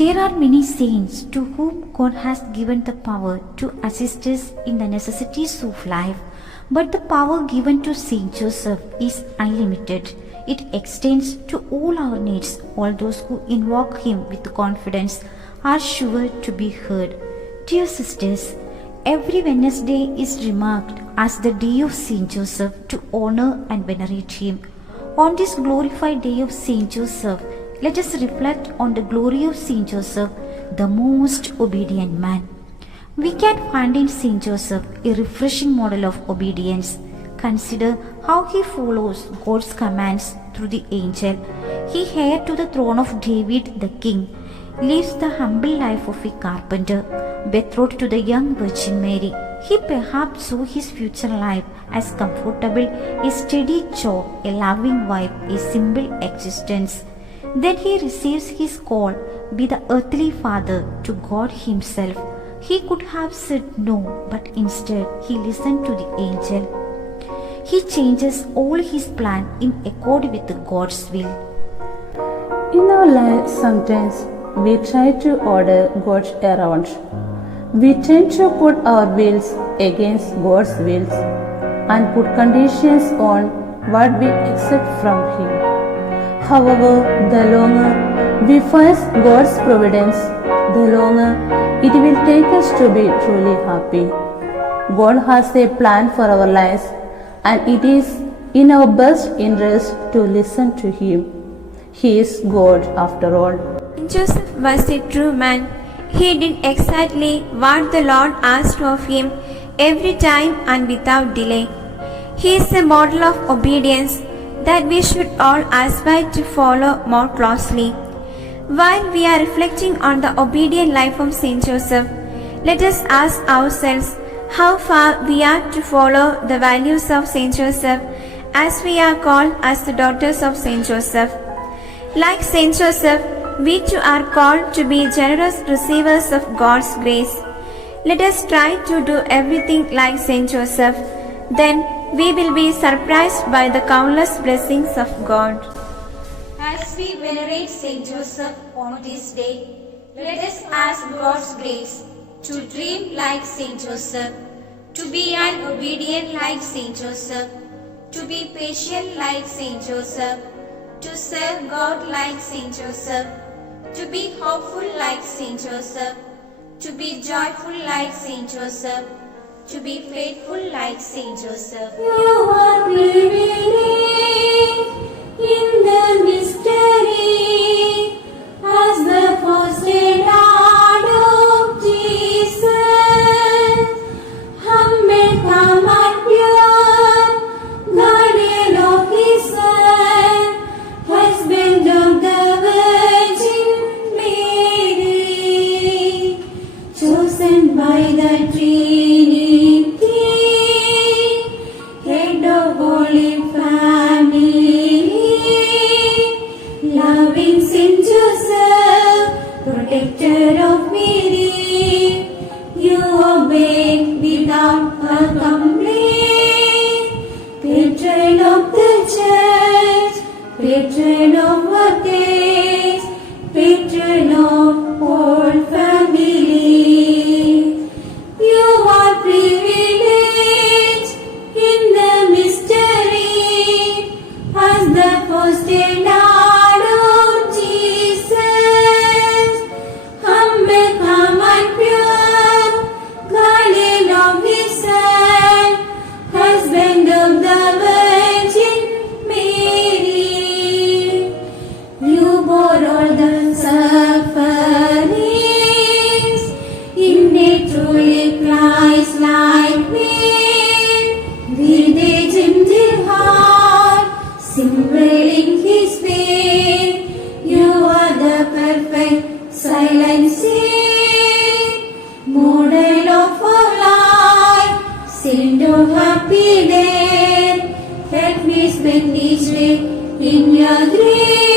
There are many saints to whom God has given the power to assist us in the necessities of life, but the power given to Saint Joseph is unlimited. It extends to all our needs. All those who invoke him with confidence are sure to be heard. Dear sisters, every Wednesday is remarked as the day of Saint Joseph to honor and venerate him. On this glorified day of Saint Joseph, let us reflect on the glory of Saint Joseph, the most obedient man. We can find in Saint Joseph a refreshing model of obedience. Consider how he follows God's commands through the angel. He heir to the throne of David the king, lives the humble life of a carpenter, betrothed to the young Virgin Mary. He perhaps saw his future life as comfortable, a steady job, a loving wife, a simple existence. Then he receives his call, be the earthly father to God himself. He could have said no, but instead he listened to the angel. He changes all his plan in accord with God's will. In our life, sometimes we try to order God around. We tend to put our wills against God's wills and put conditions on what we accept from Him. However, the longer we face God's providence, the longer it will take us to be truly happy. God has a plan for our lives, and it is in our best interest to listen to Him. He is God after all. Joseph was a true man. He did exactly what the Lord asked of him every time and without delay. He is a model of obedience that we should all aspire to follow more closely. While we are reflecting on the obedient life of Saint Joseph, let us ask ourselves how far we are to follow the values of Saint Joseph, as we are called as the daughters of Saint Joseph. Like Saint Joseph, we too are called to be generous receivers of God's grace. Let us try to do everything like Saint Joseph. Then we will be surprised by the countless blessings of God. As we venerate Saint Joseph on this day, let us ask God's grace to dream like Saint Joseph, to be an obedient like Saint Joseph, to be patient like Saint Joseph, to serve God like Saint Joseph, to be hopeful like Saint Joseph, to be joyful like Saint Joseph, to be faithful like Saint Joseph. You are revealing in the mystery as the first Lord of Jesus. Humble, calm and pure, guardian of His Son, husband of the Virgin Mary, chosen by the Trinity, head of Holy Family, loving Saint Joseph, protector of Mary, you obeyed without a complaint, patron of the Church, patron of workers, patron of whole family. You are privileged in the mystery as the first Lord of Jesus, humble, calm and pure, guardian of His Son, husband of the Virgin Mary. You bore all the sufferings in a truly Christ-like way, with a gentle heart, symboling His pain. You are the perfect silent saint, model of our life, saint of happy day. Let me spend each day in your grace.